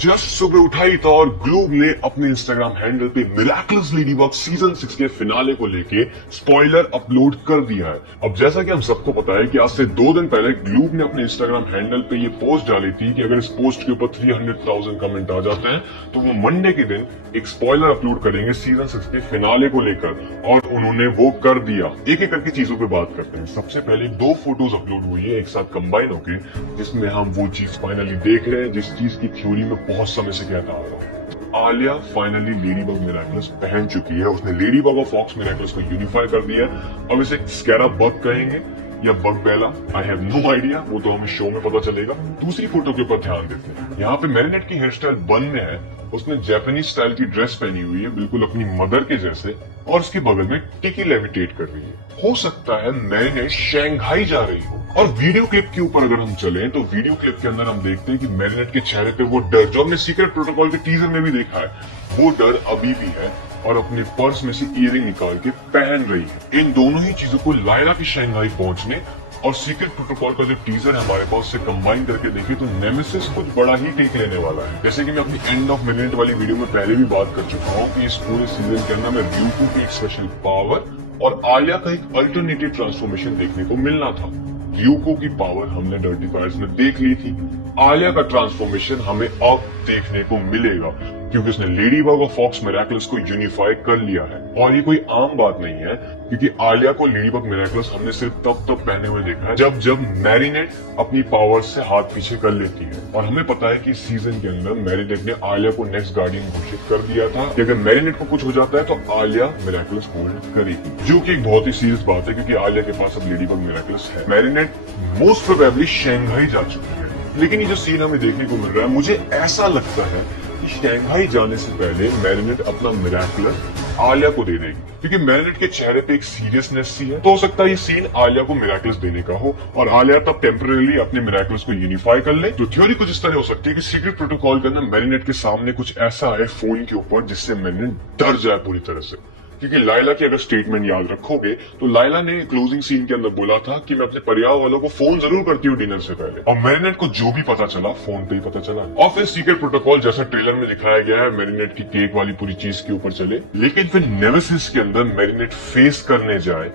Just सुबह उठाई था और ग्लोब ने अपने इंस्टाग्राम हैंडल पे मिरेकलस लेडीबग सीजन 6 के फिनाले को लेके स्पॉइलर अपलोड कर दिया है। अब जैसा कि हम सबको पता है कि आज से 2 दिन पहले ग्लोब ने अपने इंस्टाग्राम हैंडल पे ये पोस्ट डाली थी कि अगर इस पोस्ट के ऊपर 300,000 कमेंट आ जाते हैं तो वो मंडे के दिन एक स्पॉइलर अपलोड करेंगे सीजन 6 के फिनाले को लेकर, और उन्होंने वो कर दिया। एक एक करके चीजों पे बात करते हैं। सबसे पहले 2 फोटोज अपलोड हुई है एक साथ कंबाइन होके, जिसमें हम वो चीज फाइनली देख रहे हैं जिस चीज की थ्योरी में बहुत समय से कहता आ रहा हूँ। आलिया फाइनली लेडीबग मिरेकलस पहन चुकी है। उसने लेडीबग और फॉक्स मिरेकलस को यूनिफाई कर दिया है। अब इसे स्कैरब बग कहेंगे या बग बेला, आई हैव नो आइडिया, वो तो हमें शो में पता चलेगा। दूसरी फोटो के ऊपर ध्यान देते हैं। यहाँ पे मैरिनेट की हेयर स्टाइल बन में है। उसने जापानीज स्टाइल की ड्रेस पहनी हुई है, बिल्कुल अपनी मदर के जैसे, और उसके बगल में टिकी लेविटेट कर रही है। हो सकता है मैरिनेट शंघाई जा रही हो। और वीडियो क्लिप के ऊपर अगर हम चलें तो वीडियो क्लिप के अंदर हम देखते हैं कि मैरिनेट के चेहरे पे वो डर जो हमने सीक्रेट प्रोटोकॉल के टीजर में भी देखा है, वो डर अभी भी है, और अपने पर्स में से ईयरिंग निकाल के पहन रही है। इन दोनों ही चीजों को लायला की शंघाई पहुंचने और सीक्रेट प्रोटोकॉल का जो टीजर है हमारे पास से कंबाइन करके देखें तो नेमेसिस कुछ बड़ा ही टेक लेने वाला है। जैसे कि मैं अपनी एंड ऑफ मिनट वाली वीडियो में पहले भी बात कर चुका हूँ कि इस पूरे सीजन के अंदर में ryuko की एक स्पेशल पावर और आलिया का एक अल्टरनेटिव ट्रांसफॉर्मेशन देखने को मिलना था। ryuko की पावर हमने डर्टी फायर्स में देख ली थी, आलिया का ट्रांसफॉर्मेशन हमें अब देखने को मिलेगा क्योंकि उसने लेडीबग और फॉक्स मिरेकलस को यूनिफाई कर लिया है। और ये कोई आम बात नहीं है क्योंकि आलिया को लेडीबग मिरेकलस हमने सिर्फ तब पहने हुए देखा है जब मैरिनेट अपनी पावर से हाथ पीछे कर लेती है। और हमें पता है कि सीजन के अंदर मैरिनेट ने आलिया को नेक्स्ट गार्डियन घोषित कर दिया था कि अगर मैरिनेट को कुछ हो जाता है तो आलिया मिरेकलस होल्ड करेगी, जो कि एक बहुत ही सीरियस बात है क्योंकि आलिया के पास अब लेडीबग मिरेकलस है। मैरिनेट मोस्ट प्रोबेबली शंघाई जा चुकी है। लेकिन ये जो सीन हमें देखने को मिल रहा है, मुझे ऐसा लगता है कि शंघाई जाने से पहले मैरिनेट अपना मिरेकलस आलिया को दे देगी क्योंकि मैरिनेट के चेहरे पे एक सीरियसनेस सी है। तो हो सकता है ये सीन आलिया को मिरेकलस देने का हो और आलिया तब टेम्परेली अपने मिरेकलस को यूनिफाई कर ले। तो थ्योरी कुछ इस तरह हो सकती है कि सीक्रेट प्रोटोकॉल के अंदर मैरिनेट के सामने कुछ ऐसा है फोन के ऊपर जिससे मैरिनेट डर जाए पूरी तरह से। क्योंकि लायला की अगर स्टेटमेंट याद रखोगे तो लायला ने क्लोजिंग सीन के अंदर बोला था कि मैं अपने परिवार वालों को फोन जरूर करती हूँ डिनर से पहले, और मैरिनेट को जो भी पता चला फोन पे ही पता चला। और फिर सीक्रेट प्रोटोकॉल जैसा ट्रेलर में दिखाया गया है मैरिनेट की केक वाली पूरी चीज के ऊपर चले, लेकिन फिर नेमेसिस के अंदर मैरिनेट फेस करने जाए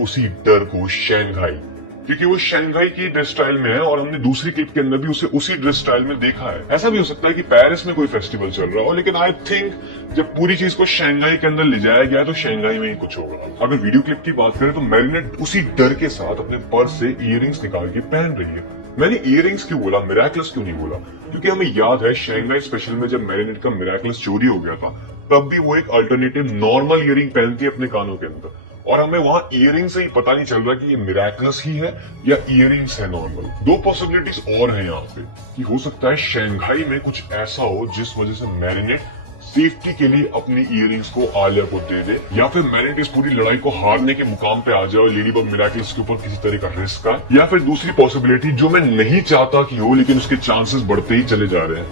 उसी डर को शंघाई, क्योंकि वो शंघाई की ड्रेस स्टाइल में है और हमने दूसरी क्लिप के अंदर भी उसे उसी ड्रेस स्टाइल में देखा है। ऐसा भी हो सकता है कि पेरिस में कोई फेस्टिवल चल रहा हो, लेकिन आई थिंक जब पूरी चीज को शंघाई के अंदर ले जाया गया तो शंघाई में ही कुछ होगा। अगर वीडियो क्लिप की बात करें तो मैरिनेट उसी डर के साथ अपने पर्स से इयररिंग्स निकाल के पहन रही है। मैंने इयररिंग्स क्यों बोला, मिरेकलस क्यों नहीं बोला? क्योंकि हमें याद है शंघाई स्पेशल में जब मैरिनेट का मिरेकलस चोरी हो गया था तब भी वो एक अल्टरनेटिव नॉर्मल इयररिंग पहनती है अपने कानों के अंदर, और हमें वहां इयररिंग से ही पता नहीं चल रहा कि ये मिरेकलस ही है या इयररिंग्स है नॉर्मल। 2 पॉसिबिलिटीज और हैं यहाँ पे कि हो सकता है शंघाई में कुछ ऐसा हो जिस वजह से मैरिनेट सेफ्टी के लिए अपनी इयररिंग्स को आलिया को दे दे, या फिर मैरिनेट इस पूरी लड़ाई को हारने के मुकाम पे आ जाए और लेडीबग मिरेकलस के ऊपर किसी तरह का रिस्क आए, या फिर दूसरी पॉसिबिलिटी जो मैं नहीं चाहता कि हो लेकिन उसके चांसेस बढ़ते ही चले जा रहे हैं,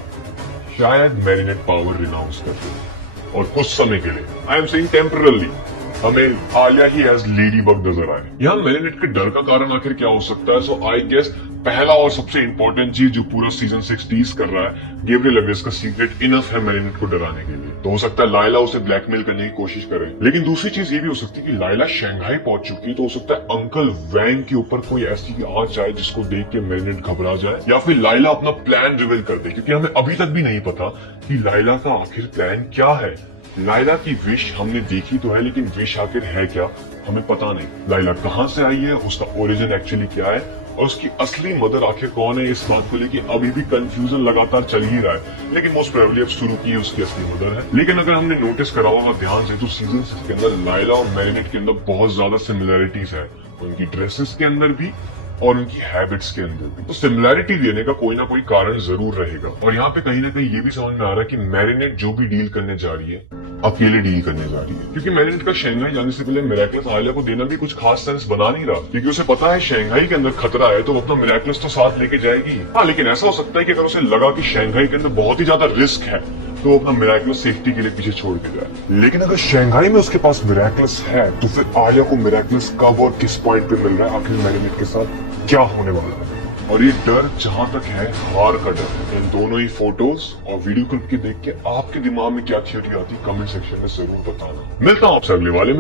शायद मैरिनेट पावर रिनाउंस कर दे और कुछ समय के लिए, आई एम सेइंग टेम्परली, हमें आलिया ही एज लेडीबग नजर आए। यहाँ मैरिनेट के डर का कारण आखिर क्या हो सकता है? सो आई गेस पहला और सबसे इंपॉर्टेंट चीज जो पूरा सीजन 6 टीज कर रहा है, गैब्रियल अगेस का सीक्रेट इनफ है मैरिनेट को डराने के लिए। तो हो सकता है लायला उसे ब्लैकमेल करने की कोशिश करे। लेकिन दूसरी चीज ये भी हो सकती है कि लायला शंघाई पहुंच चुकी है, तो हो सकता है अंकल वैंग के ऊपर कोई ऐसी आंच आए जिसको देख के मैरिनेट घबरा जाए, या फिर लायला अपना प्लान रिवील कर दे, क्योंकि हमें अभी तक भी नहीं पता कि लायला का आखिर प्लान क्या है। लायला की विश हमने देखी तो है, लेकिन विश आखिर है क्या हमें पता नहीं। लायला कहाँ से आई है, उसका ओरिजिन एक्चुअली क्या है, और उसकी असली मदर आखिर कौन है, इस बात को लेके अभी भी कंफ्यूजन लगातार चल ही रहा है। लेकिन मोस्ट प्रोबेबली अब शुरू की है उसकी असली मदर है। लेकिन अगर हमने नोटिस करा होगा ध्यान से तो सीजन 6 के अंदर लायला और मैरिनेट के अंदर बहुत ज्यादा सिमिलैरिटीज है, उनकी ड्रेसेस के अंदर भी और उनकी हैबिट्स के अंदर भी। तो सिमिलैरिटी देने का कोई ना कोई कारण जरूर रहेगा। और यहाँ पे कहीं ना कहीं ये भी समझ में आ रहा है कि मैरिनेट जो भी डील करने जा रही है अकेले डील करने जा रही है, क्योंकि मैरिनेट का शंघाई जाने से पहले मिरेकलस आलिया को देना भी कुछ खास सेंस बना नहीं रहा, क्योंकि उसे पता है शंघाई के अंदर खतरा है तो वो अपना मिरेकलस तो साथ लेके जाएगी। हाँ, लेकिन ऐसा हो सकता है कि अगर उसे लगा कि शंघाई के अंदर बहुत ही ज्यादा रिस्क है तो वो अपना मिरेकलस सेफ्टी के लिए पीछे छोड़ के जाए। लेकिन अगर शंघाई में उसके पास मिरेकलस है तो फिर आलिया को मिरेकलस कब और किस पॉइंट पे मिल रहा है, आखिर मैरिनेट के साथ क्या होने वाला है? और ये डर जहां तक है हार का डर है। इन दोनों ही फोटोज और वीडियो क्लिप के देख के आपके दिमाग में क्या थियरी आती है कमेंट सेक्शन में जरूर बताना। मिलता हूं आपसे अगले वाले में।